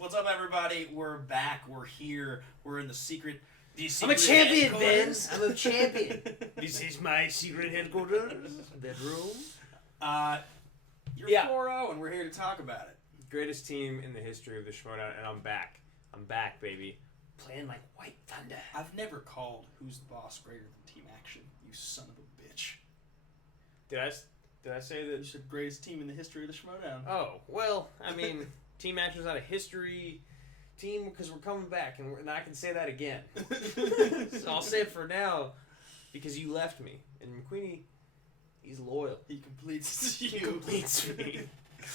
What's up, everybody? We're back. We're here. We're in the secret. I'm a champion, Ben. headquarters. I'm a champion. This is my secret headquarters. Bedroom. You're Yeah. 4-0, and we're here to talk about it. Greatest team in the history of the Schmodown, and I'm back. I'm back, baby. Playing like White Thunder. I've never called Who's the Boss greater than Team Action, you son of a bitch. Did I say You that? said greatest team in the history of the Schmodown. Oh, well, I mean, Team Action's not a history team because we're coming back, and I can say that again. So I'll say it for now because you left me. And McQueenie, he's loyal. He completes you. He completes me.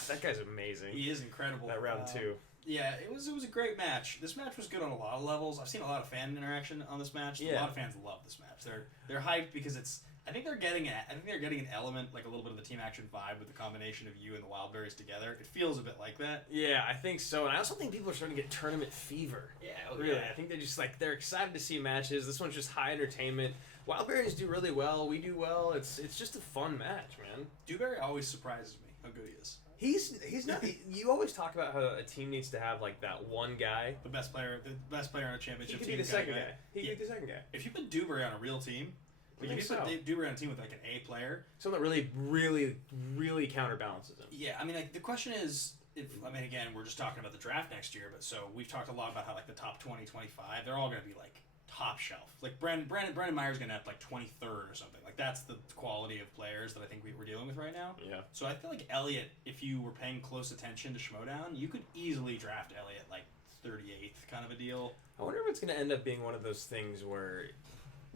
That guy's amazing. He is incredible. That round two. Yeah, it was a great match. This match was good on a lot of levels. I've seen a lot of fan interaction on this match. Yeah. A lot of fans love this match. They're hyped because it's. I think they're getting an element, like a little bit of the Team Action vibe with the combination of you and the Wildberries together. It feels a bit like that. Yeah, I think so. And I also think people are starting to get tournament fever. Yeah, Really. yeah. I think they're excited to see matches. This one's just high entertainment. Wildberries do really well. We do well. It's just a fun match, man. Dewberry always surprises me how good he is. He's not. You always talk about how a team needs to have like that one guy. The best player on a He championship could team. be the second guy. He Yeah. could be the second guy. If you put Dewberry on a real team, like if you put Dewberry on a team with like an A player, Someone that really counterbalances him. yeah, I mean, like the question is, again, we're just talking about the draft next year, but so we've talked a lot about how like the top 20, 25, they're all going to be like top shelf. Like Brandon Meyer's going to have like 23rd or something. Like that's the quality of players that I think we're dealing with right now. Yeah. So I feel like Elliott, if you were paying close attention to Schmodown, you could easily draft Elliott like 38th kind of a deal. I wonder if it's going to end up being one of those things where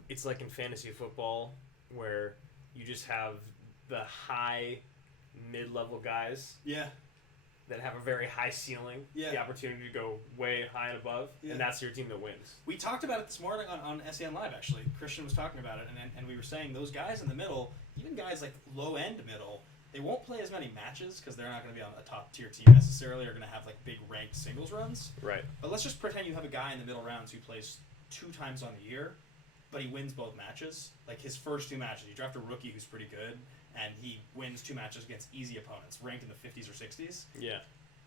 it's like in fantasy football where you just have the high mid-level guys Yeah. that have a very high ceiling, Yeah. the opportunity to go way high and above, Yeah. and that's your team that wins. We talked about it this morning on SEN Live, actually. Christian was talking about it, and we were saying those guys in the middle, even guys like low-end middle, they won't play as many matches because they're not going to be on a top-tier team necessarily or going to have like big ranked singles runs. Right. But let's just pretend you have a guy in the middle rounds who plays 2 times on the year, but he wins both matches. Like his first 2 matches, you draft a rookie who's pretty good, and he wins 2 matches against easy opponents, ranked in the 50s or 60s. Yeah.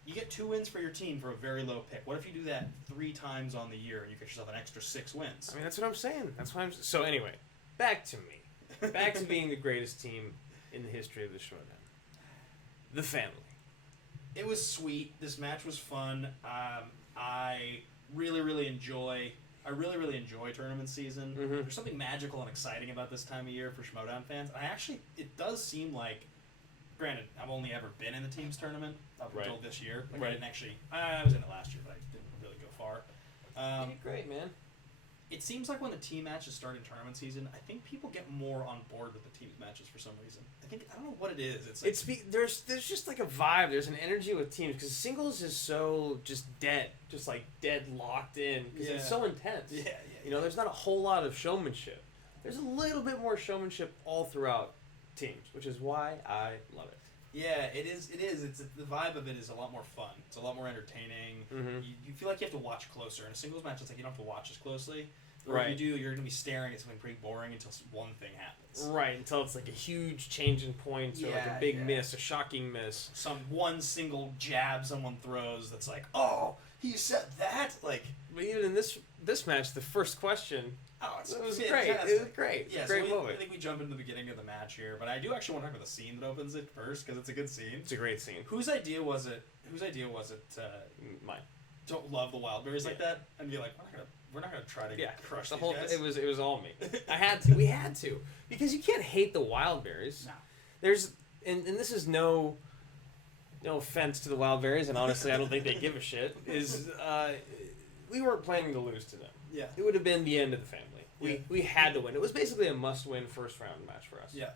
You get 2 wins for your team for a very low pick. What if you do that 3 times on the year and you get yourself an extra 6 wins? I mean, that's what I'm saying. That's why So anyway, back to me. Back to being the greatest team in the history of the Schmodown. The family. It was sweet. This match was fun. I really enjoy tournament season. Mhm. There's something magical and exciting about this time of year for Schmodown fans. It does seem like, granted, I've only ever been in the teams tournament up until this year. Like Right. I didn't actually. I was in it last year, but I didn't really go far. You did great, man. It seems like when the team matches start in tournament season, I think people get more on board with the team matches for some reason. I don't know what it is. It's like, There's just like a vibe. There's an energy with teams because singles is so just dead, just like dead locked in because it's Yeah. so intense. yeah. You know, there's not a whole lot of showmanship. There's a little bit more showmanship all throughout teams, which is why I love it. Yeah, it is. It's the vibe of it is a lot more fun. It's a lot more entertaining. Mhm. You feel like you have to watch closer. In a singles match, it's like you don't have to watch as closely. Or Right. if you do, you're going to be staring at something pretty boring until one thing happens. Right, until it's like a huge change in points or like Yeah, a big yeah. miss, a shocking miss. One single jab someone throws that's like, oh, he said that? Like, But even in this match, the first question, oh, it's it was fantastic. great. It was great. Yeah, Great so I moment. think we jump into the beginning of the match here, but I do actually want to talk about the scene that opens it first because it's a good scene. It's a great scene. Whose idea was it to Mine. don't love the Wildberries like that and be like, we're not gonna try to crush the these whole guys? it was all me. I had to. We had to because you can't hate the Wildberries. No. There's and this is no offense to the Wildberries, and honestly, I don't think they give a shit. We weren't planning to lose to them. Yeah. It would have been the end of the family. Yeah. We had to win. It was basically a must-win first round match for us. Yeah.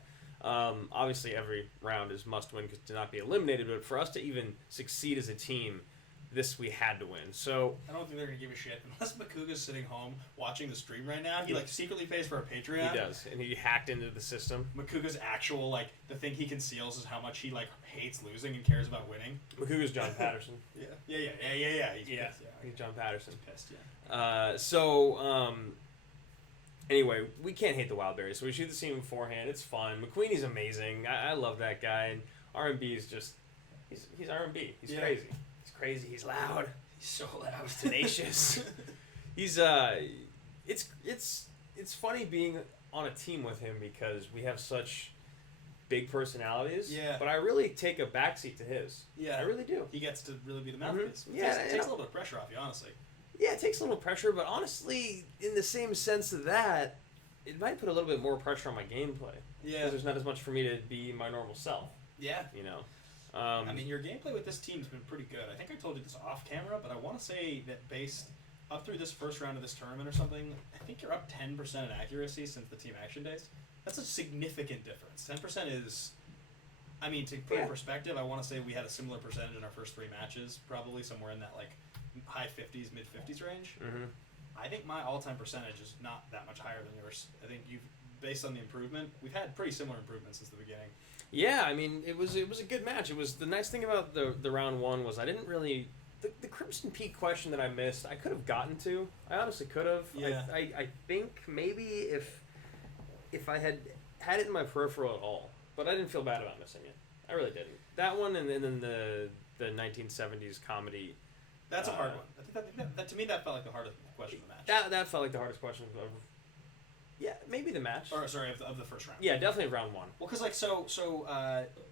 Obviously, every round is must-win to not be eliminated, but for us to even succeed as a team, this we had to win. So I don't think they're gonna give a shit unless Makuga's sitting home watching the stream right now. He like secretly pays for a Patreon. he does, and he hacked into the system. Makuga's actual like the thing he conceals is how much he like hates losing and cares about winning. Makuga's John Patterson. Yeah. He's Yeah, pissed, he's John Patterson. He's pissed. Yeah. Anyway, we can't hate the Wildberries, so we shoot the scene beforehand. It's fun. McQueenie's amazing. I love that guy, and R&B is just he's R&B. He's crazy. He's crazy. He's loud. He's so loud. He's tenacious. He's it's funny being on a team with him because we have such big personalities. Yeah. But I really take a backseat to his. Yeah. I really do. He gets to really be the mouthpiece. Mm-hmm. Yeah, It takes a little bit of pressure off you, honestly. Yeah, it takes a little pressure, but honestly, in the same sense of that, it might put a little bit more pressure on my gameplay. Yeah. Because there's not as much for me to be my normal self. Yeah. You know. I mean, your gameplay with this team has been pretty good. I think I told you this off camera, but I want to say that based up through this first round of this tournament or something, I think you're up 10% in accuracy since the team action days. That's a significant difference. 10% is, I mean, to put in perspective, I want to say we had a similar percentage in our first 3 matches, probably somewhere in that like high 50s, mid 50s range. Mm-hmm. I think my all-time percentage is not that much higher than yours. I think you've, based on the improvement, we've had pretty similar improvements since the beginning. Yeah, I mean, it was a good match. It was the nice thing about the round one was I didn't really the Crimson Peak question that I missed. I could have gotten to. I honestly could have. Yeah. I think maybe if I had it in my peripheral at all, but I didn't feel bad about missing it. I really didn't. That one and then the 1970s comedy. That's a hard one. I think that to me that felt like the hardest question of the match. That felt like the hardest question of. Yeah, maybe the match. Or sorry, of the first round. Yeah, definitely round one. Well, because like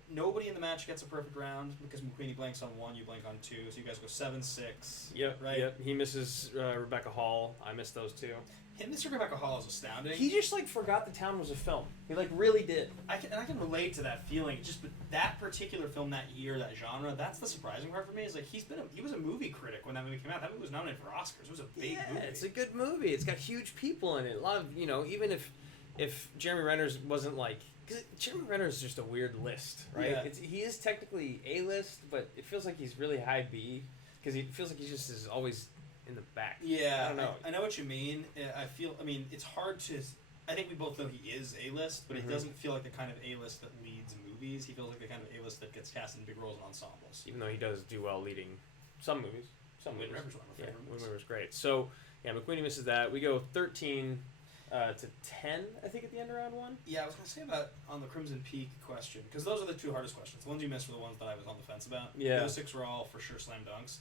nobody in the match gets a perfect round because McQueenie blanks on 1, you blank on 2, so you guys go 7-6. Yep. Right. Yep. He misses Rebecca Hall. I missed those 2. Him missing Rebecca Hall is astounding. He just like forgot the town was a film. He like really did. I can relate to that feeling. Just that particular film that year, that genre. That's the surprising part for me. Is like he was a movie critic when that movie came out. That movie was nominated for Oscars. It was a big movie. It's a good movie. It's got huge people in it. A lot of even if Jeremy Renner's wasn't like. Because Jeremy Renner is just a weird list, right? Yeah. He is technically A-list, but it feels like he's really high B. Because he feels like he just is always in the back. Yeah, I don't know. I know what you mean. I mean, it's hard to. I think we both know he is A-list, but Mm-hmm. it doesn't feel like the kind of A-list that leads movies. He feels like the kind of A-list that gets cast in big roles in ensembles. Even though he does do well leading some movies. Wind River's one of my favorite movies. Wind River's great. So, yeah, McQueenie misses that. We go 13 to 10, I think, at the end of round 1. Yeah, I was going to say about on the Crimson Peak question, because those are the 2 hardest questions. The ones you missed were the ones that I was on the fence about. Yeah. Those 6 were all for sure slam dunks.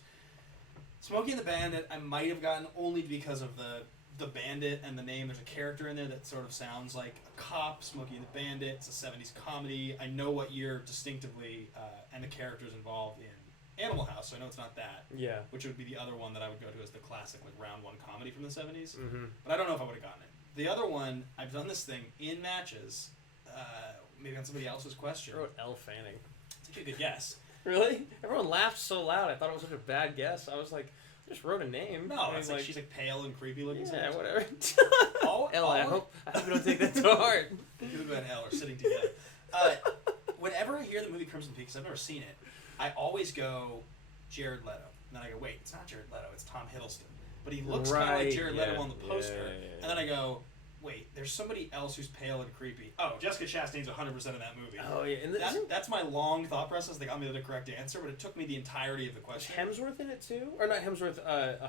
Smokey and the Bandit, I might have gotten only because of the Bandit and the name. There's a character in there that sort of sounds like a cop, Smokey and the Bandit. It's a 70s comedy. I know what year distinctively and the characters involved in Animal House, so I know it's not that. Yeah. Which would be the other one that I would go to as the classic like round 1 comedy from the 70s. Mm-hmm. But I don't know if I would have gotten it. The other one, I've done this thing in matches, maybe on somebody else's question. I wrote Elle Fanning. It's a good guess. Really? Everyone laughed so loud. I thought it was such a bad guess. I was like, I just wrote a name. No, I mean, it's like she's like pale and creepy looking. Yeah, sometimes. whatever. Elle, I hope you don't take that to heart. You and Elle are sitting together. Whenever I hear the movie Crimson Peak, 'cause I've never seen it, I always go Jared Leto. And then I go, wait, it's not Jared Leto, it's Tom Hiddleston. But he looks kind of like Jared Leto on the poster. Yeah. And then I go, wait, there's somebody else who's pale and creepy. Oh, Jessica Chastain's 100% in that movie. Oh, yeah. And That's my long thought process. They got me to the correct answer, but it took me the entirety of the question. Hemsworth in it too? Or not Hemsworth,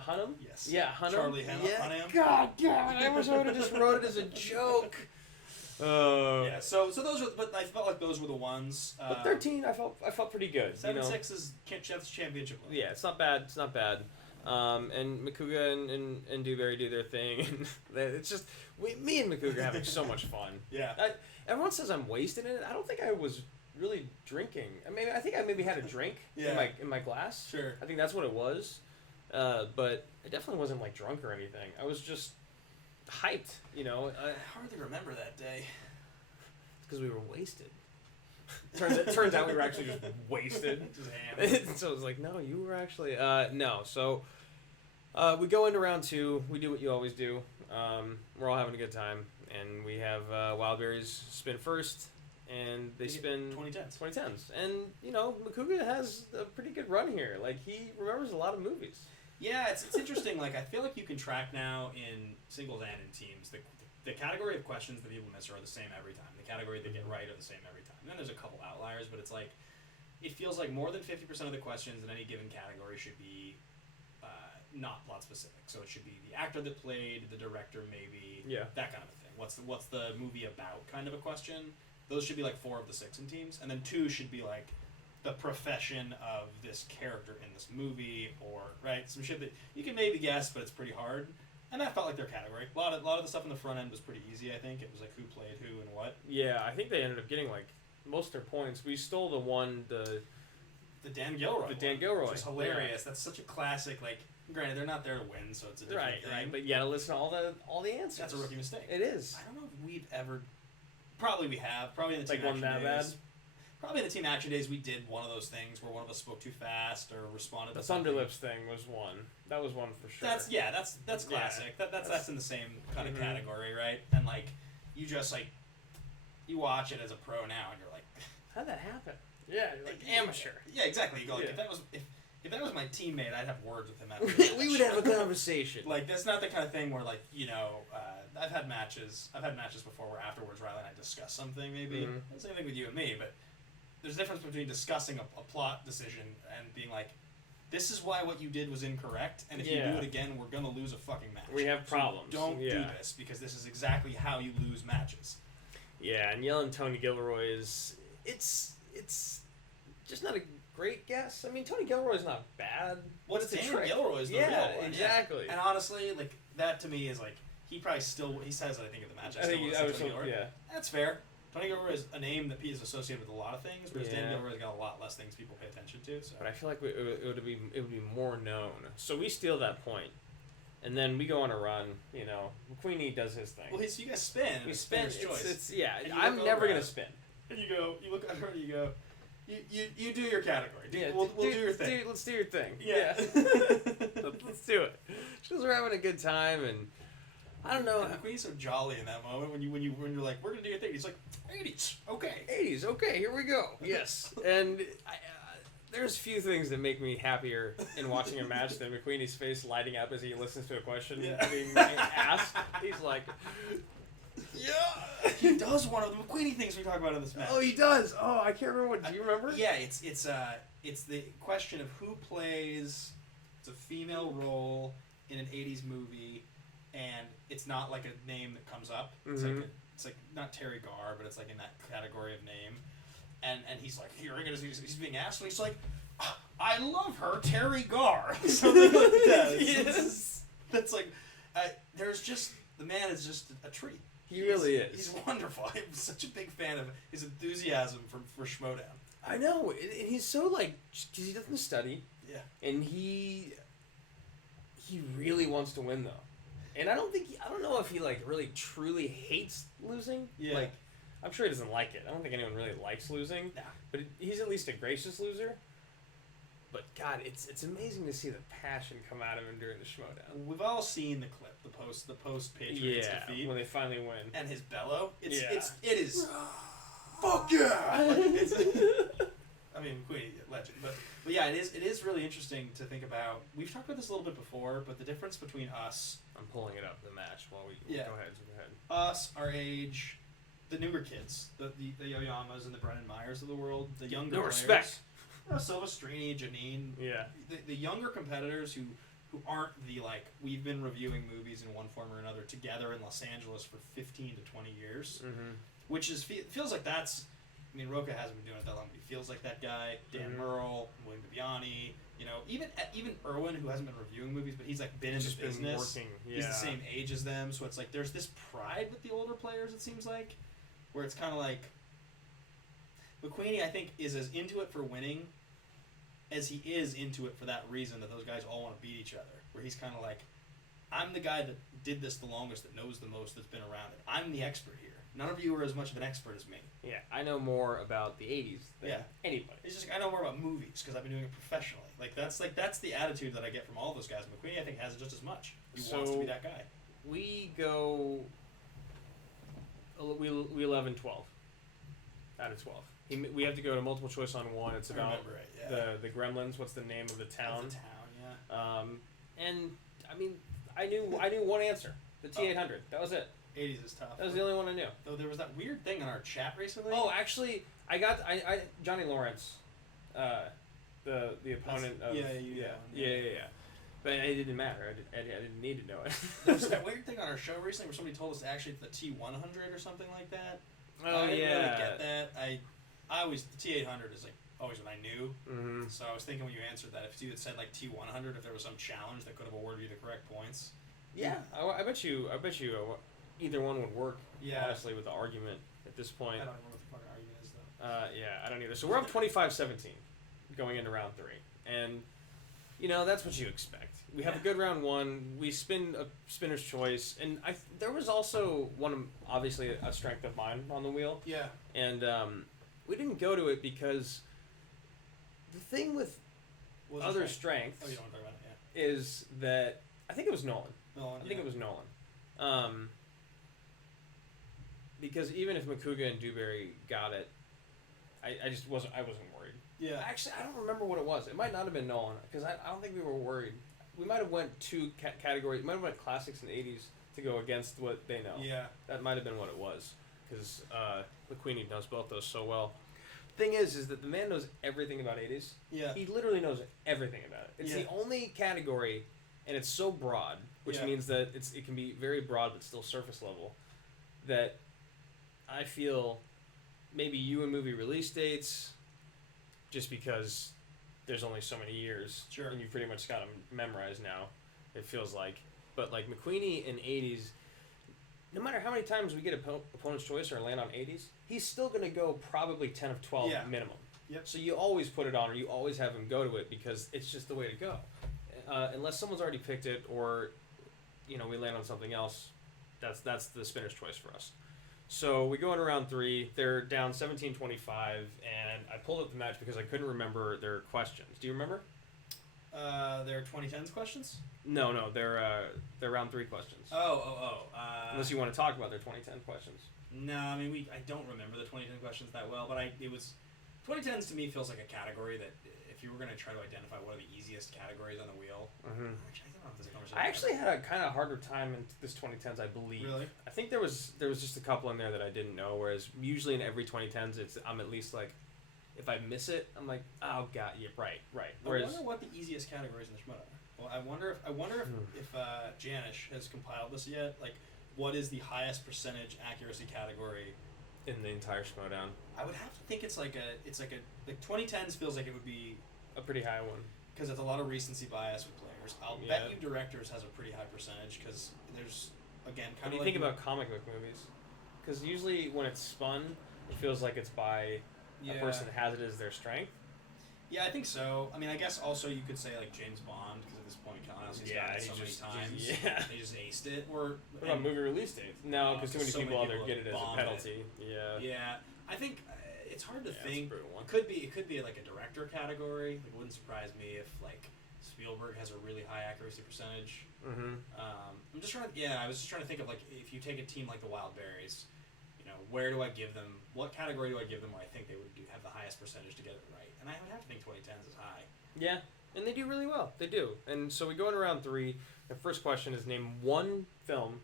Hunnam? Yes. Yeah, Hunnam. Charlie Hunnam. God damn it, I wish I would have just wrote it as a joke. Yeah, so those were, but I felt like those were the ones. But 13, I felt pretty good. 7-6 is Jeff's championship. Yeah, it's not bad. It's not bad. And Makuga and Dewberry do their thing. It's just me and Makuga are having so much fun. Yeah. Everyone says I'm wasted in it. I don't think I was really drinking. I think I maybe had a drink in my glass. Sure. I think that's what it was. But I definitely wasn't like drunk or anything. I was just hyped. I hardly remember that day. Because we were wasted. Turns out we were actually just wasted. Just hammered. So it was like, no, you were actually no. So we go into round 2. We do what you always do. We're all having a good time, and we have Wildberries spin first, and they spin 2010s. And Makuga has a pretty good run here. Like he remembers a lot of movies. Yeah, it's interesting. Like I feel like you can track now in singles and in teams. The category of questions that people miss are the same every time. The category they get right are the same every time. And then there's a couple outliers, but it's like it feels like more than 50% of the questions in any given category should be not plot specific. So it should be the actor that played, the director maybe, that kind of a thing. What's the movie about kind of a question. Those should be like 4 of the 6 in teams, and then 2 should be like the profession of this character in this movie, or right, some shit that you can maybe guess, but it's pretty hard. And that felt like their category. A lot of the stuff in the front end was pretty easy. I think it was like who played who and what. Yeah, I think they ended up getting like most of their points. We stole the Dan Gilroy. The Dan Gilroy, which is hilarious. Yeah. That's such a classic. Like, granted, they're not there to win, so it's a different thing. Right. But you gotta listen to all the answers. That's a rookie mistake. It is. I don't know if we've ever. Probably we have. Probably in the team like one that days. bad. Probably in the team action days, we did one of those things where one of us spoke too fast or responded. The to something. Thunderlips thing was one. That was one for sure. That's classic. Yeah. That's in the same kind of category, right? And like, you just like, you watch it as a pro now, and you're like, how'd that happen? Yeah, you're like amateur. Yeah, exactly. You go like, Yeah. if that was my teammate, I'd have words with him after. We would have a conversation. Like, that's not the kind of thing where, like, you know, I've had matches before where afterwards Riley and I discuss something, maybe. Mm-hmm. Same thing with you and me, but there's a difference between discussing a plot decision and being like, this is why what you did was incorrect, and if you do it again, we're gonna lose a fucking match. We have problems. So don't do this, because this is exactly how you lose matches. Yeah, and yelling Tony Gilroy is... It's just not a great guess. I mean, Tony Gilroy's not bad. Well, it's Daniel Gilroy's the real one. Exactly. Yeah. And honestly, like, that to me is like, he probably still, he says, I think, at the match, That's fair. Tony Gilroy is a name that is associated with a lot of things, whereas Dan Gilroy's got a lot less things people pay attention to. So. But I feel like it would be more known. So we steal that point, and then we go on a run. You know, McQueenie does his thing. Well, you guys spin. We spin. Choice. I'm never gonna spin. And you look at her and you go, you do your category. We'll do your thing. Let's do your thing. Yeah. Let's do it. She we're having a good time, and I don't know. McQueenie's so jolly in that moment when you're like, we're gonna do your thing. He's like, 80s, okay. 80s, okay. Here we go. Yes. And there's few things that make me happier in watching a match than McQueenie's face lighting up as he listens to a question being asked. He's like, yeah. He does one of the McQueenie things we talk about in this match. Oh, he does. Oh, I can't remember what. Do you remember? Yeah, it's the question of who plays. It's a female role in an 80s movie, and it's not like a name that comes up. It's like not Terry Garr, but it's like in that category of name. And he's like hearing it as he's being asked, and he's like, I love her, Terry Garr. Something like that. Yes. That's like, there's just, the man is just a treat. He really is. He's wonderful. I'm such a big fan of his enthusiasm for Schmodown. I know, and he's so like, because he doesn't study. Yeah. And he really wants to win though. And I don't know if he like really truly hates losing. Yeah. Like, I'm sure he doesn't like it. I don't think anyone really likes losing. Nah. But he's at least a gracious loser. But God, it's amazing to see the passion come out of him during the Schmodown. We've all seen the clip, the post Patriots defeat, when they finally win, and his bellow. It is. Fuck yeah! Like, I mean, Queen, legend, but yeah, it is really interesting to think about. We've talked about this a little bit before, but the difference between us. I'm pulling it up the match while we go ahead. Us, our age, the newer kids, the Yoyamas and the Brennan Meyers of the world, the younger players. Respect. Silvestrini, Janine. Yeah. The younger competitors who aren't the, like, we've been reviewing movies in one form or another together in Los Angeles for 15 to 20 years. Mm-hmm. Which feels like that's, I mean, Roca hasn't been doing it that long, but he feels like that guy. Dan Merle, William Bibiani, you know, even Irwin, who hasn't been reviewing movies, but he's like been in the business. He's the same age as them, so it's like there's this pride with the older players, it seems like, where it's kind of like, McQueenie, I think, is as into it for winning as he is into it for that reason that those guys all want to beat each other. Where he's kind of like, I'm the guy that did this the longest, that knows the most, that's been around it. I'm the expert here. None of you are as much of an expert as me. Yeah, I know more about the 80s than anybody. It's just, I know more about movies because I've been doing it professionally. That's the attitude that I get from all those guys. McQueenie, I think, has it just as much. He wants to be that guy. We go... We 11-12 out of 12. We have to go to multiple choice on one. It's about the Gremlins. What's the name of the town? The town, yeah. And I mean, I knew one answer. The T800. That was it. 80s is tough. That was the only one I knew. Though there was that weird thing in our chat recently. Oh, actually, I got Johnny Lawrence, the opponent of yeah. But it didn't matter. I didn't need to know it. There was that weird thing on our show recently where somebody told us actually the T100 or something like that. Oh, I didn't really get that. I always, the T800 is like always what I knew. Mm-hmm. So I was thinking when you answered that, if you had said like T100, if there was some challenge that could have awarded you the correct points. Yeah, I bet you either one would work. Yeah. Honestly, with the argument at this point. I don't even know what the fucking argument is though. Yeah, I don't either. So we're up 25-17 going into round 3, and that's what you expect. We have a good round 1. We spin a spinner's choice, and there was also obviously a strength of mine on the wheel. Yeah. And we didn't go to it because the thing with other strengths Oh, you don't want to talk about it, is that I think it was Nolan. I think it was Nolan. Because even if Makuga and Dewberry got it, I just wasn't worried. Yeah. Actually, I don't remember what it was. It might not have been Nolan because I don't think we were worried. We might have went 2 categories. We might have went classics and 80s to go against what they know. Yeah. That might have been what it was because McQueenie knows both those so well. Thing is that the man knows everything about 80s. Yeah. He literally knows everything about it. It's Yeah. the only category, and it's so broad, which means that it can be very broad but still surface level, that I feel maybe you and movie release dates, just because there's only so many years, Sure. and you pretty much got them memorized now, it feels like. But like McQueenie in 80s, no matter how many times we get opponent's choice or land on 80s, he's still going to go probably 10 of 12 minimum. Yep. So you always put it on, or you always have him go to it because it's just the way to go. Unless someone's already picked it, or we land on something else, that's the spinner's choice for us. So we go in round 3. They're down 17-25, and I pulled up the match because I couldn't remember their questions. Do you remember? Their 2010s questions? No, they're round 3 questions. Unless you want to talk about their 2010 questions. No, I mean I don't remember the 2010 questions that well, but it was 2010s to me feels like a category that if you were going to try to identify what are the easiest categories on the wheel. Mm-hmm. Actually, I don't know if there's a conversation. I actually had a kind of harder time in this 2010s, I believe. Really? I think there was just a couple in there that I didn't know. Whereas usually in every 2010s, I'm at least like, if I miss it, I'm like, oh god, yeah, right. Whereas, I wonder what the easiest categories in the Schmoedown are. Well, I wonder if Janish has compiled this yet. Like, what is the highest percentage accuracy category in the entire Schmoedown? I would have to think it's like 2010s feels like it would be a pretty high one because it's a lot of recency bias with players. I'll bet you Directors has a pretty high percentage because there's again kind of. What do you think about comic book movies? Because usually when it's spun, it feels like it's by a person that has it as their strength. Yeah, I think so. I mean, I guess also you could say like James Bond because at this point, he's got it so many times. They just aced it. Or what about movie release dates? No, because too many people out there get it as a penalty. Yeah, I think it's hard to think. It could be like a director category. Like, it wouldn't surprise me if like Spielberg has a really high accuracy percentage. Mm-hmm. I'm just trying. I was just trying to think of like if you take a team like the Wildberries, where do I give them? What category do I give them where I think they would have the highest percentage to get it right? And I would have to think 2010s is high. Yeah, and they do really well. They do. And so we go into round 3. The first question is name one film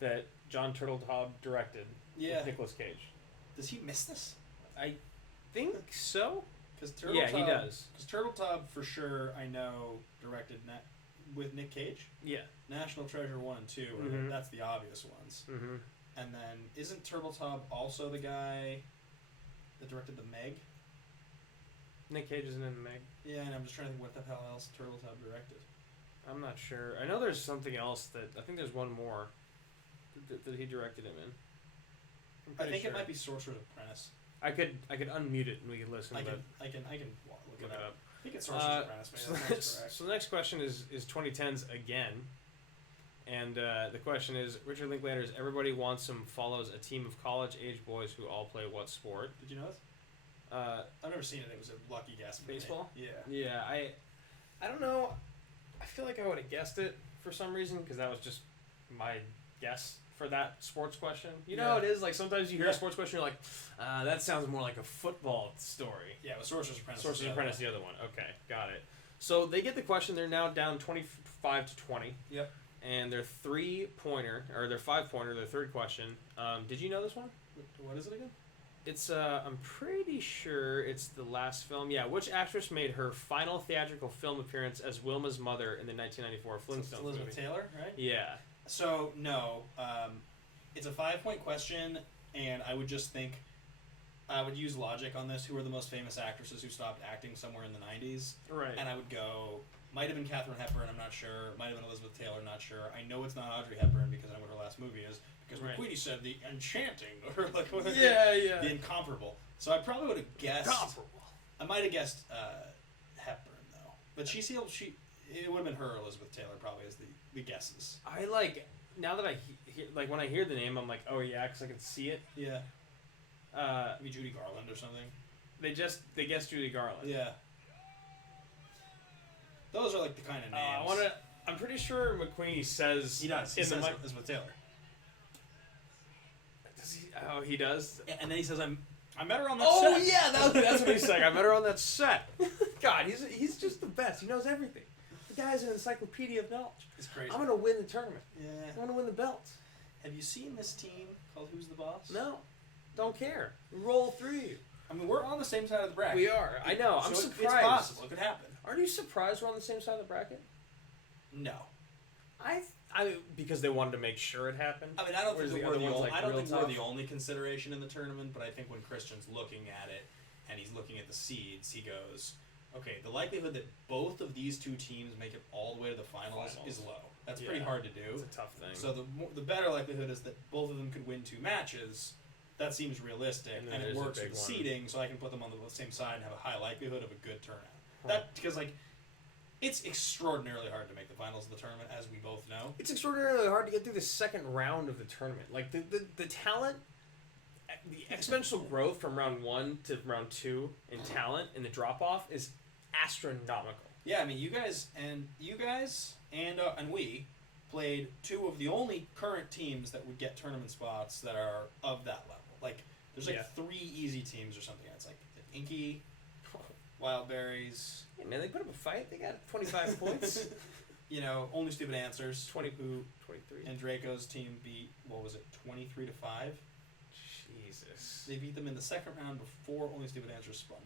that John Turteltaub directed with Nicolas Cage. Does he miss this? I think so. Because he does. Because Turteltaub for sure I know directed with Nick Cage. Yeah. National Treasure 1 and 2. Mm-hmm. That's the obvious ones. Mm-hmm. And then isn't Turteltaub also the guy that directed The Meg? Nick Cage isn't in The Meg. Yeah, and I'm just trying to think what the hell else Turteltaub directed. I'm not sure. I know there's something else I think there's one more that he directed him in. I think it might be Sorcerer's Apprentice. I could unmute it and we could listen. I can look it up. I think it's Sorcerer's Apprentice. Maybe that's correct. So the next question is 2010s again. And the question is, Richard Linklater's Everybody Wants Him follows a team of college-age boys who all play what sport? Did you know this? I've never seen it. It was a lucky guess. Baseball? Yeah. Yeah, I don't know. I feel like I would have guessed it for some reason because that was just my guess for that sports question. You know how it is? Like sometimes you hear a sports question, you're like, that sounds more like a football story. Yeah, it was Sorcerer's Apprentice. Sorcerer's Apprentice, the other one. Okay, got it. So they get the question. They're now down 25-20. Yep. And their 3-pointer, or their 5-pointer, their third question. Did you know this one? What is it again? It's, I'm pretty sure it's the last film. Yeah, which actress made her final theatrical film appearance as Wilma's mother in the 1994 Flintstones movie? Elizabeth Taylor, right? Yeah. So, no. It's a 5-point question, and I would just think I would use logic on this. Who are the most famous actresses who stopped acting somewhere in the 90s? Right. And I would go, might have been Katharine Hepburn, I'm not sure. Might have been Elizabeth Taylor, not sure. I know it's not Audrey Hepburn because I know what her last movie is. Because Right. McQueenie said the enchanting, or like what Yeah. the incomparable. So I probably would have guessed. Comparable. I might have guessed Hepburn though, but it would have been her or Elizabeth Taylor probably as the guesses. I like now that I hear, like when I hear the name, I'm like, oh yeah, because I can see it. Yeah. Maybe Judy Garland or something. They guessed Judy Garland. Yeah. Those are like the kind of names. I'm pretty sure McQueenie says He does. He in the says mic. Elizabeth Taylor. Does he? Oh, he does. And then he says, I met her on that Oh set. yeah, that's what he's saying. I met her on that set. God, he's just the best. He knows everything. The guy's an encyclopedia of knowledge. It's crazy. I'm gonna win the tournament. Yeah. I'm gonna win the belt. Have you seen this team called Who's the Boss? No, don't care. Roll through you. I mean, we're on the same side of the bracket. We are. I know. I'm So surprised. It's possible. It could happen. Aren't you surprised we're on the same side of the bracket? No. I because they wanted to make sure it happened. I mean, I don't Whereas think the we're other the one's, only. like, I don't real think we're tough. the only consideration in the tournament. But I think when Christian's looking at it and he's looking at the seeds, he goes, "Okay, the likelihood that both of these two teams make it all the way to the finals is low. That's pretty hard to do. It's a tough thing. So the better likelihood is that both of them could win 2 matches. That seems realistic, And then and it there's a works big with one. seeding, so I can put them on the same side and have a high likelihood of a good turnout. Huh. That because like. It's extraordinarily hard to make the finals of the tournament, as we both know. It's extraordinarily hard to get through the second round of the tournament. Like the talent, the exponential growth from round 1 to round 2 in talent and the drop off is astronomical. Yeah, I mean, you guys and we played 2 of the only current teams that would get tournament spots that are of that level. Like, there's like 3 easy teams or something. It's like the Inky, Wildberries. Yeah, man, they put up a fight. They got 25 points. You know, Only Stupid Answers. 23. And Draco's team beat, what was it, 23-5? Jesus. They beat them in the second round before Only Stupid Answers spun.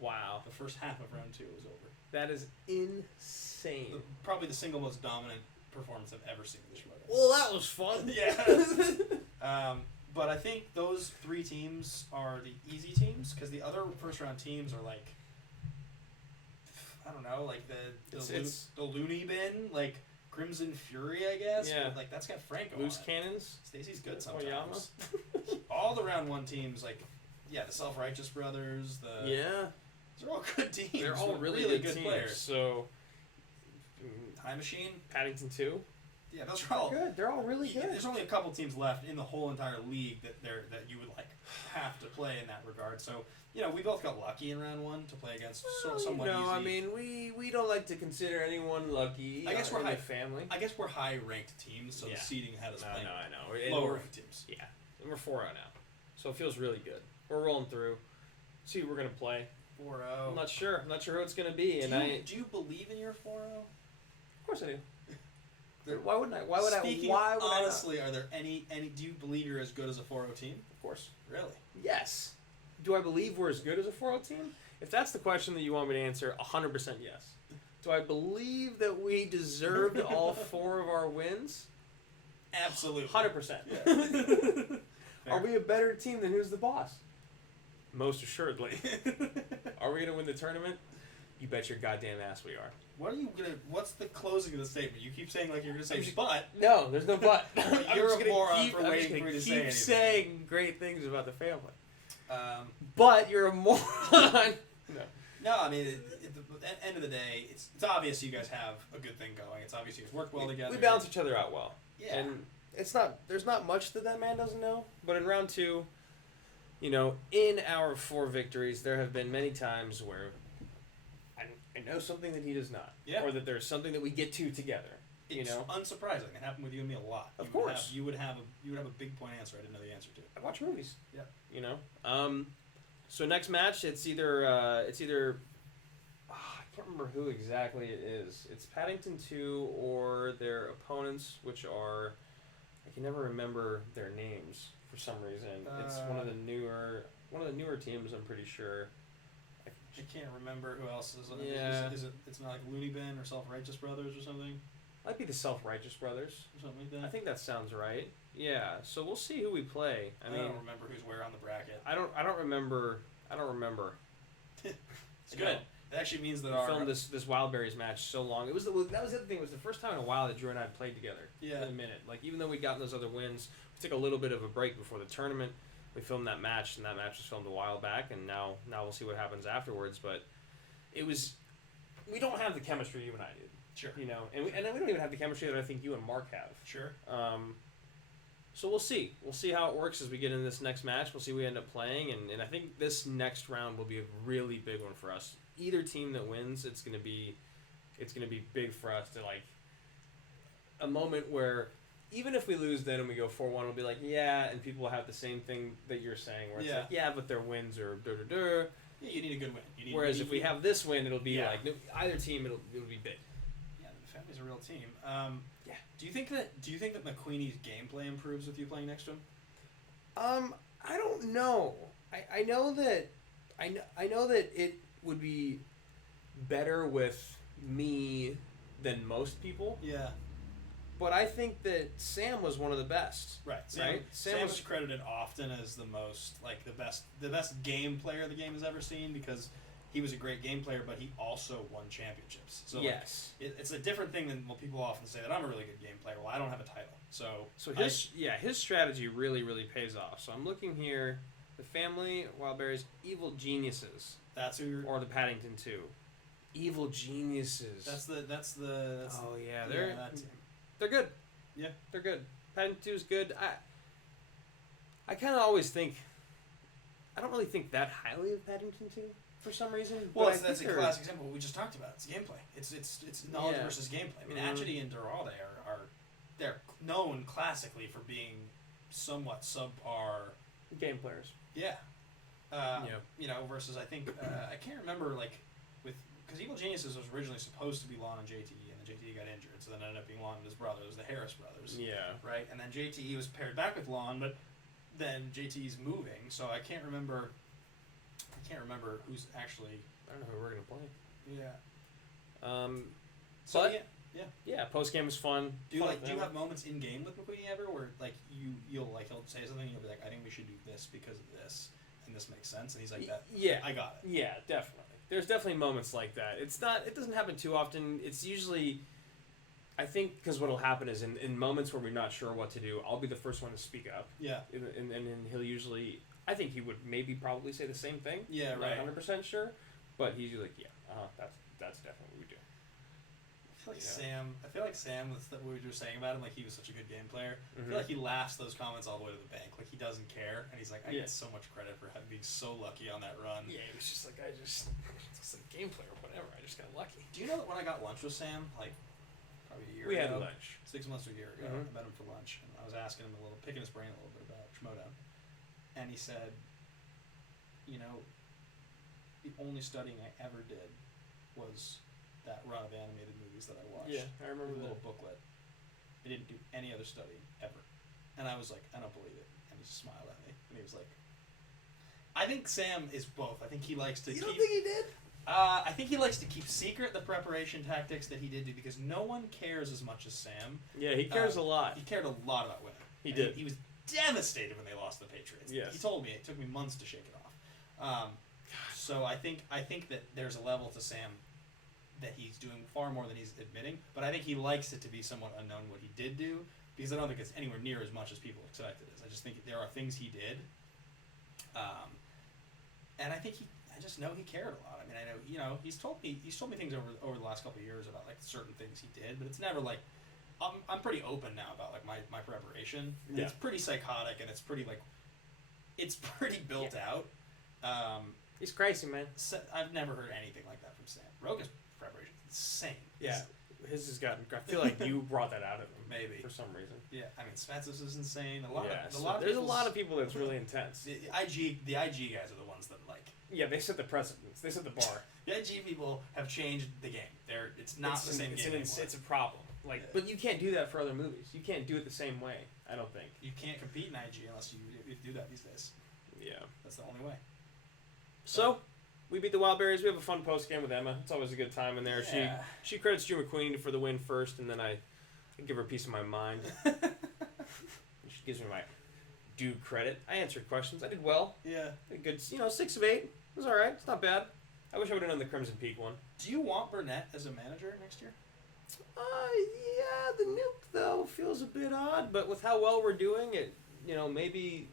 Wow. The first half of round 2 was over. That is insane. Probably the single most dominant performance I've ever seen in this show. Well, that was fun. Yeah. But I think those 3 teams are the easy teams because the other first round teams are like, I don't know, like the Looney Bin, like Crimson Fury, I guess. Yeah. But like that's got Franco. Loose on it. cannons. Stacy's good Oyama. sometimes. All the round 1 teams, like the Self Righteous Brothers. They're all good teams. They're all with really good teams. players. So, Time Machine. Paddington 2. Yeah, those are all good. They're all really good. There's only a couple teams left in the whole entire league that you would like have to play in that regard. So we both got lucky in round 1 to play against somewhat easy. I mean, we don't like to consider anyone lucky. I guess we're in high the family. I guess we're high ranked teams, so the seeding had us playing I know. lower ranked teams. Yeah, and we're 4-0 now, so it feels really good. We're rolling through. See who we're gonna play. 4-0. I'm not sure. I'm not sure who it's gonna be. Do you believe in your 4-0? Of course I do. Why wouldn't I? Why would Speaking I? Why would honestly, are there any? Do you believe you're as good as a 4-0 team? Of course. Really? Yes. Do I believe we're as good as a 4-0 team? If that's the question that you want me to answer, 100% yes. Do I believe that we deserved all 4 of our wins? Absolutely. 100%. Yeah. Are we a better team than Who's the Boss? Most assuredly. Are we going to win the tournament? You bet your goddamn ass we are. What's the closing of the statement? You keep saying like you're gonna say, but no, there's no but. You're a moron for waiting for me to say anything. Keep saying great things about the family. But you're a moron. No, I mean, at the end of the day, it's obvious you guys have a good thing going. It's obvious you guys work well together. We balance each other out well. Yeah. And there's not much that man doesn't know. But in round 2, in our 4 victories, there have been many times where I know something that he does not. Yeah. Or that there's something that we get to together. It's unsurprising. It happened with you and me a lot. Of course. You would have a big point answer I didn't know the answer to. I watch movies. Yeah. So next match, it's either I can't remember who exactly it is. It's Paddington 2 or their opponents, which are I can never remember their names for some reason. It's one of the newer teams. I'm pretty sure. I can't remember who else is on it. Yeah. Is it? It's not like Looney Bin or Self Righteous Brothers or something. Might be the Self-Righteous Brothers. or something like that. I think that sounds right. Yeah. So we'll see who we play. I don't remember who's where on the bracket. I don't remember. It's good. It actually means that We filmed this Wildberries match so long. That was the other thing. It was the first time in a while that Drew and I had played together. Yeah. In a minute. Like, even though we'd gotten those other wins, we took a little bit of a break before the tournament. We filmed that match, and that match was filmed a while back, and now we'll see what happens afterwards. But it was, we don't have the chemistry you and I did. Sure. You know, and we don't even have the chemistry that I think you and Mark have. Sure. So we'll see. We'll see how it works as we get into this next match. We'll see who we end up playing, and I think this next round will be a really big one for us. Either team that wins, it's gonna be big for us to, like, a moment where even if we lose then and we go 4-1, we'll be like, yeah, and people will have the same thing that you're saying, where it's like, yeah, but their wins are dur. Yeah, you need a good win. Whereas if we have this win, it'll be Yeah. like either team, it'll be big. Yeah, the family's a real team. Yeah. Do you think that McQueenie's gameplay improves with you playing next to him? I don't know. I know that it would be better with me than most people, Yeah. but I think that Sam was one of the best. Right. Right? Sam was was credited often as the best game player the game has ever seen because he was a great game player, but he also won championships. So yes. it's a different thing than what people often say that I'm a really good game player. Well, I don't have a title. So his strategy really, really pays off. So I'm looking here, the family, Wildberries, Evil Geniuses, that's who you're. or the Paddington 2. Evil Geniuses. That's the. Oh yeah, that team. they're good. Yeah, they're good. Paddington 2 is good. I kind of always think, I don't really think that highly of Paddington 2 for some reason. Well, but that's a they're- classic example of what we just talked about. It's gameplay. It's knowledge Yeah. versus gameplay. I mean, Mhm. Agity and Duralde are they're known classically for being somewhat subpar. game players. Yeah. Yeah. You know, versus I think I can't remember because Evil Geniuses was originally supposed to be Lon and JTE, and then JTE got injured, so then it ended up being Lon and his brothers, the Harris brothers. Yeah. Right, and then JTE was paired back with Lon, but then JTE's moving, so I can't remember who's actually. I don't know who we're gonna play. Yeah. So But yeah. Post game was fun. Do you Fun do you have moments in game with McQueenie ever where like he'll say something and you'll be like, I think we should do this because of this and this makes sense, and he's like that. Yeah. I got it. Yeah, definitely. There's definitely moments like that. It doesn't happen too often. It's usually, I think, because what'll happen is in moments where we're not sure what to do, I'll be the first one to speak up, Yeah. and then he'll usually, I think he would probably say the same thing. Yeah. I'm Right. not 100% sure, but he's like, yeah, that's definitely what we do. I feel like Sam, with what we were saying about him, like he was such a good game player. I feel like he laughs those comments all the way to the bank. Like he doesn't care, and he's like, I get so much credit for being so lucky on that run. Yeah, he was just like, it's a game player or whatever. I just got lucky. Do you know that when I got lunch with Sam, like probably a year We ago, had lunch. 6 months to a year ago, Mhm. I met him for lunch, and I was asking him picking his brain a little bit about Shimoda, and he said, you know, the only studying I ever did was that run of animated movies that I watched. Yeah, I remember the that. little booklet. I didn't do any other studying ever, and I was like, I don't believe it. And he just smiled at me, and he was like, I think Sam is both. I think he likes to. You don't think he did? I think he likes to keep secret the preparation tactics that he did do because no one cares as much as Sam. Yeah, he cares a lot. He cared a lot about winning. He And did. He was devastated when they lost the Patriots. Yes. He told me it took me months to shake it off. So I think that there's a level to Sam that he's doing far more than he's admitting, but I think he likes it to be somewhat unknown what he did do because I don't think it's anywhere near as much as people expect it is. I just think there are things he did, and I just know he cared a lot. I mean, I know he's told me things over the last couple of years about like certain things he did, but it's never like I'm pretty open now about like my preparation. And it's pretty psychotic and it's pretty built out. He's crazy, man. I've never heard anything like that from Sam. Roga's preparation is insane. Yeah, his has gotten. I feel like you brought that out of him, Maybe for some reason. Yeah, I mean Spencer's is insane. There's a lot of people that's really intense. The IG guys are the ones that like. Yeah, they set the precedence. They set the bar. The IG people have changed the game. It's not the same game anymore. It's a problem. Like, but you can't do that for other movies. You can't do it the same way. I don't think. You can't compete in IG unless you do that these days. Yeah, that's the only way. So, we beat the Wildberries. We have a fun post game with Emma. It's always a good time in there. Yeah. She credits Drew McQueen for the win first, and then I I give her a piece of my mind. She gives me my due credit. I answered questions. I did well. Yeah. A good, 6 of 8. It was all right. It's not bad. I wish I would have done the Crimson Peak one. Do you want Burnett as a manager next year? Yeah, the nuke though feels a bit odd, but with how well we're doing it, maybe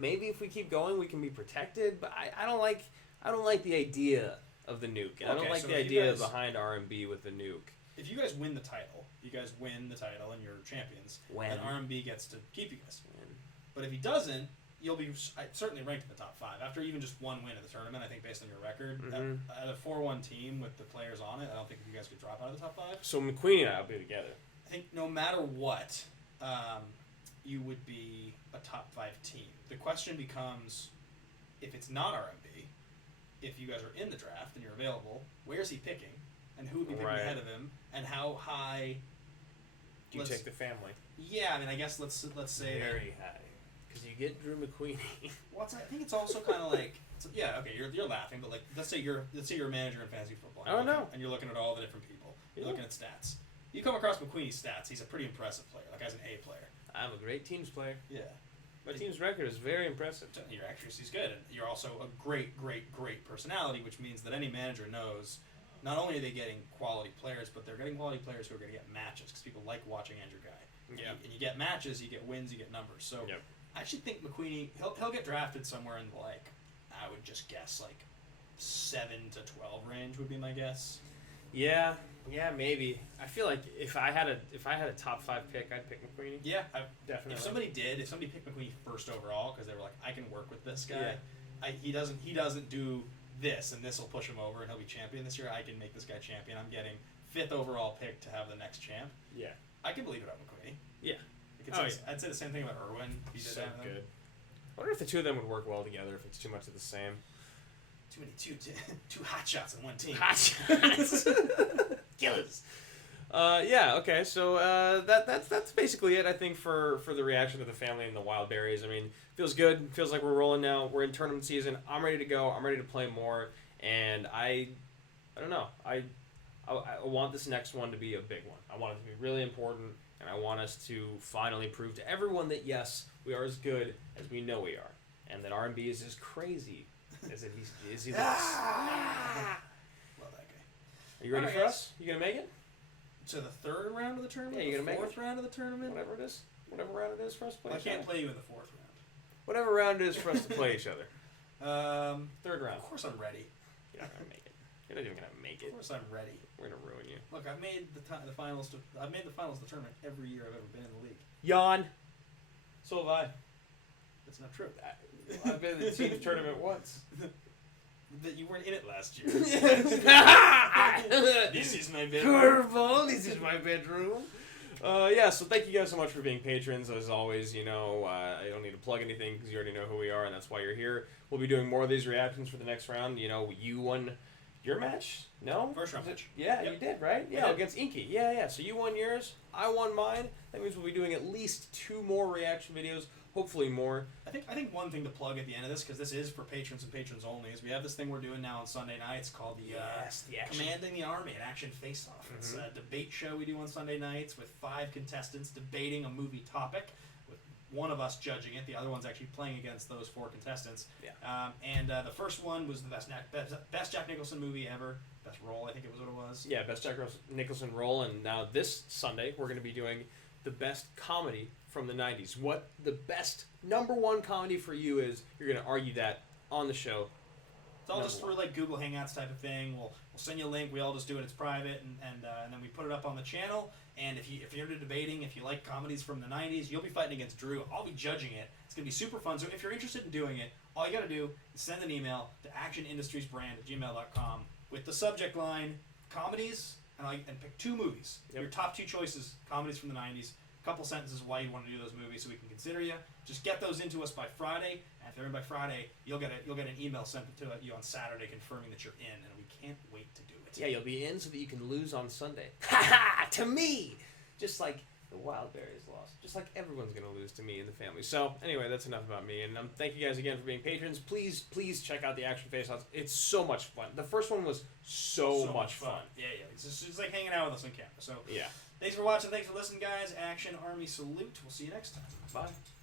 if we keep going, we can be protected. But I don't like the idea of the nuke. And I don't like the idea behind RMB with the nuke. If you guys win the title, and you're champions, then RMB gets to keep you guys. But if he doesn't, you'll be certainly ranked in the top 5 after even just one win of the tournament. I think based on your record, at a 4-1 team with the players on it, I don't think you guys could drop out of the top 5. So McQueen and I'll be together. I think no matter what, you would be a top 5 team. The question becomes, if it's not RMB, if you guys are in the draft and you're available, where's he picking, and who would be picking ahead of him, and how high? Do you take the family? Yeah, I mean, I guess let's say very high. Because you get Drew McQueen. I think it's also kind of like, okay, you're laughing, but like let's say you're a manager in fantasy football. And you're looking at all the different people. You're looking at stats. You come across McQueen's stats. He's a pretty impressive player. Like, as an A player. I'm a great teams player. Yeah. My team's record is very impressive. Your accuracy's good, and you're also a great personality, which means that any manager knows not only are they getting quality players, but they're getting quality players who are going to get matches because people like watching Andrew Guy. Yeah. And you get matches, you get wins, you get numbers. So I actually think McQueen, he'll get drafted somewhere in the, I would just guess 7 to 12 range would be my guess. Yeah, maybe. I feel like if I had a top 5 pick, I'd pick McQueen. Yeah, definitely. If somebody picked McQueen first overall because they were like, I can work with this guy. Yeah. He doesn't do this, and this will push him over, and he'll be champion this year. I can make this guy champion. I'm getting 5th overall pick to have the next champ. Yeah, I can believe it on McQueen. Yeah. I'd say the same thing about Irwin. He did so good. I wonder if the two of them would work well together. If it's too much of the same. Too many two hot shots in one team. Hot shots. Killers. Yeah. Okay. So that's basically it. I think for the reaction of the family and the Wildberries. I mean, feels good. Feels like we're rolling now. We're in tournament season. I'm ready to go. I'm ready to play more. And I don't know. I want this next one to be a big one. I want it to be really important, and I want us to finally prove to everyone that yes, we are as good as we know we are, and that R&B is as crazy as he looks. Love that guy. Are you ready for us? You gonna make it to the 3rd round of the tournament? Yeah, you gonna make it? 4th round of the tournament? Whatever round it is for us to play. I can't play you in the 4th round. Whatever round it is for us to play each other. 3rd round. Of course I'm ready. You're not gonna make it. You're not even gonna make it. Of course I'm ready. We're gonna ruin you. Look, I've made the finals. I've made the finals of the tournament every year I've ever been in the league. Yawn. So have I. That's not true. I've been in the team's tournament once. That you weren't in it last year. This is my bedroom. Curveball. This is my bedroom. Yeah, so thank you guys so much for being patrons. As always, I don't need to plug anything because you already know who we are, and that's why you're here. We'll be doing more of these reactions for the next round. You won your match? No? First round match. Yeah, yep. You did, right? Yeah, against Inky. Yeah. So you won yours. I won mine. That means we'll be doing at least 2 more reaction videos. Hopefully more. I think one thing to plug at the end of this, because this is for patrons and patrons only, is we have this thing we're doing now on Sunday nights called the Commanding the Army, an action face-off. Mm-hmm. It's a debate show we do on Sunday nights with 5 contestants debating a movie topic, with one of us judging it. The other one's actually playing against those 4 contestants. Yeah. The first one was the best Jack Nicholson movie ever. Best role, I think it was what it was. Yeah, best Jack Nicholson role. And now this Sunday, we're going to be doing the best comedy from the 90s. What the best #1 comedy for you is, you're going to argue that on the show. It's all just through Google Hangouts type of thing. We'll send you a link. We all just do it. It's private, and then we put it up on the channel. And if you're into debating, if you like comedies from the 90s, you'll be fighting against Drew. I'll be judging it. It's going to be super fun. So if you're interested in doing it, all you got to do is send an email to actionindustriesbrand@gmail.com with the subject line comedies, and pick 2 movies. Yep. Your top 2 choices, comedies from the 90s. Couple sentences why you want to do those movies so we can consider you. Just get those into us by Friday, and if they're in by Friday, you'll get an email sent to you on Saturday confirming that you're in, and we can't wait to do it. Yeah, you'll be in so that you can lose on Sunday. Ha ha! To me! Just like the Wildberries lost. Just like everyone's going to lose to me and the family. So, anyway, that's enough about me, and thank you guys again for being patrons. Please check out the Action Face-Offs. It's so much fun. The first one was so much fun. Yeah. It's just like hanging out with us on camera. So, yeah. Thanks for watching. Thanks for listening, guys. Action Army salute. We'll see you next time. Bye.